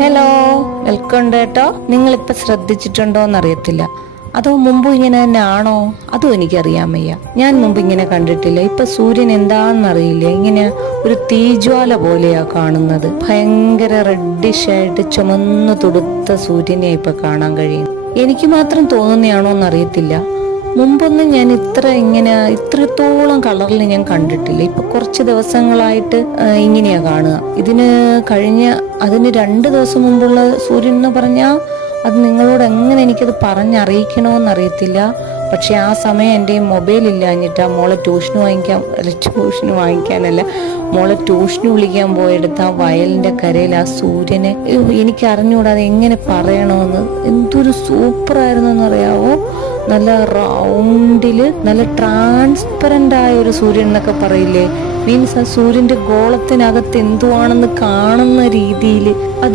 Hello, welcome കേട്ടോ. നിങ്ങളിപ്പോൾ ശ്രദ്ധിച്ചിട്ടുണ്ടോയെന്നറിയത്തില്ല, അതോ മുമ്പ് ഇങ്ങനെ തന്നെ ആണോ? അതും എനിക്കറിയാൻ വയ്യ. ഞാൻ മുമ്പ് ഇങ്ങനെ കണ്ടിട്ടില്ല. ഇപ്പൊ സൂര്യൻ എന്താണെന്നറിയില്ല, ഇങ്ങനെ ഒരു തീജ്വാല പോലെയാ കാണുന്നത്. ഭയങ്കര റെഡിഷ് ആയിട്ട് ചുമന്ന് തുടുത്ത സൂര്യനെ ഇപ്പൊ കാണാൻ കഴിയും. എനിക്ക് മാത്രം തോന്നുന്നതാണോന്നറിയത്തില്ല. മുമ്പൊന്നും ഞാൻ ഇത്രത്തോളം കളറിൽ ഞാൻ കണ്ടിട്ടില്ല. ഇപ്പൊ കുറച്ച് ദിവസങ്ങളായിട്ട് ഇങ്ങനെയാ കാണുക. അതിന് 2 ദിവസം മുമ്പുള്ള സൂര്യൻ എന്ന് പറഞ്ഞാൽ അത് നിങ്ങളോട് എങ്ങനെ എനിക്കത് പറഞ്ഞറിയിക്കണോന്നറിയത്തില്ല. പക്ഷെ ആ സമയം എൻ്റെ മൊബൈൽ ഇല്ലാഞ്ഞിട്ടാ മോളെ ട്യൂഷന് വാങ്ങിക്കാനല്ല, മോളെ ട്യൂഷന് വിളിക്കാൻ പോയെടുത്ത് ആ വയലിന്റെ കരയിൽ ആ സൂര്യനെ എനിക്ക് അറിഞ്ഞുകൂടാ അത് എങ്ങനെ പറയണമെന്ന്. എന്തൊരു സൂപ്പറായിരുന്നു എന്നറിയാവോ. നല്ല റൗണ്ടില് നല്ല ട്രാൻസ്പെറന്റ് ആയ ഒരു സൂര്യൻ എന്നൊക്കെ പറയില്ലേ, മീൻസ് ആ സൂര്യന്റെ ഗോളത്തിനകത്ത് എന്തുവാണെന്ന് കാണുന്ന രീതിയിൽ അത്